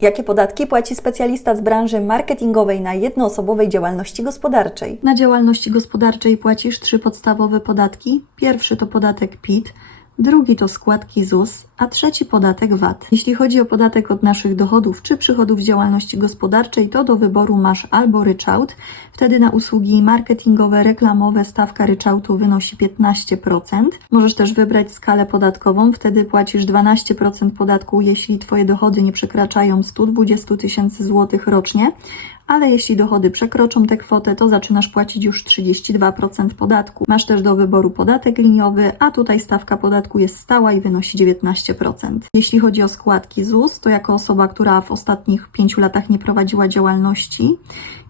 Jakie podatki płaci specjalista z branży marketingowej na jednoosobowej działalności gospodarczej? Na działalności gospodarczej płacisz trzy podstawowe podatki. Pierwszy to podatek PIT, drugi to składki ZUS, a trzeci podatek VAT. Jeśli chodzi o podatek od naszych dochodów czy przychodów z działalności gospodarczej, to do wyboru masz albo ryczałt. Wtedy na usługi marketingowe, reklamowe stawka ryczałtu wynosi 15%. Możesz też wybrać skalę podatkową, wtedy płacisz 12% podatku, jeśli Twoje dochody nie przekraczają 120 tysięcy złotych rocznie, ale jeśli dochody przekroczą tę kwotę, to zaczynasz płacić już 32% podatku. Masz też do wyboru podatek liniowy, a tutaj stawka podatku jest stała i wynosi 19%. Jeśli chodzi o składki ZUS, to jako osoba, która w ostatnich 5 latach nie prowadziła działalności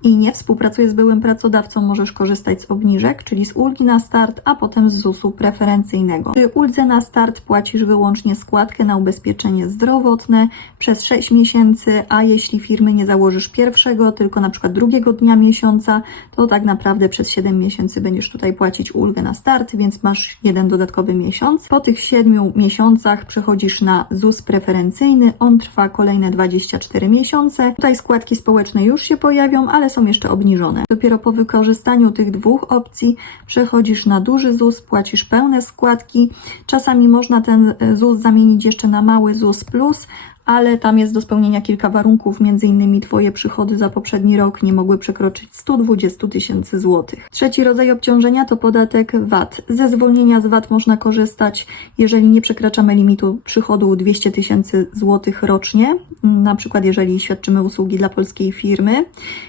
i nie współpracuje z byłym pracodawcą, możesz korzystać z obniżek, czyli z ulgi na start, a potem z ZUS-u preferencyjnego. Przy uldze na start płacisz wyłącznie składkę na ubezpieczenie zdrowotne przez 6 miesięcy, a jeśli firmy nie założysz pierwszego, tylko na przykład drugiego dnia miesiąca, to tak naprawdę przez 7 miesięcy będziesz tutaj płacić ulgę na start, więc masz jeden dodatkowy miesiąc. Po tych 7 miesiącach przechodzisz na ZUS preferencyjny, on trwa kolejne 24 miesiące. Tutaj składki społeczne już się pojawią, ale są jeszcze obniżone. Dopiero po wykorzystaniu tych dwóch opcji przechodzisz na duży ZUS, płacisz pełne składki. Czasami można ten e, ZUS zamienić jeszcze na mały ZUS plus, ale tam jest do spełnienia kilka warunków, innymi Twoje przychody za poprzedni rok nie mogły przekroczyć 120 tysięcy złotych. Trzeci rodzaj obciążenia to podatek VAT. Ze zwolnienia z VAT można korzystać, jeżeli nie przekraczamy limitu przychodu 200 tysięcy złotych rocznie, na przykład jeżeli świadczymy usługi dla polskiej firmy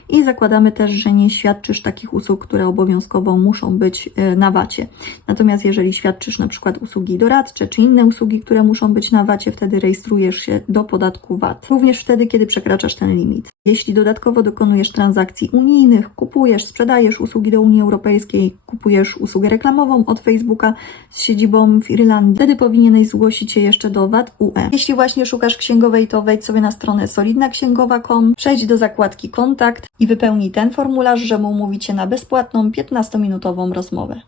i zakładamy też, że nie świadczysz takich usług, które obowiązkowo muszą być e, na VAT-ie. Natomiast jeżeli świadczysz na przykład usługi doradcze czy inne usługi, które muszą być na VAT-ie, wtedy rejestrujesz się do podatku VAT. Również wtedy, kiedy przekraczasz ten limit. Jeśli dodatkowo dokonujesz transakcji unijnych, kupujesz, sprzedajesz usługi do Unii Europejskiej, kupujesz usługę reklamową od Facebooka z siedzibą w Irlandii, wtedy powinieneś zgłosić się jeszcze do VAT UE. Jeśli właśnie szukasz księgowej, to wejdź sobie na stronę solidnaksięgowa.com, przejdź do zakładki kontakt i wypełnij ten formularz, żeby umówić się na bezpłatną 15-minutową rozmowę.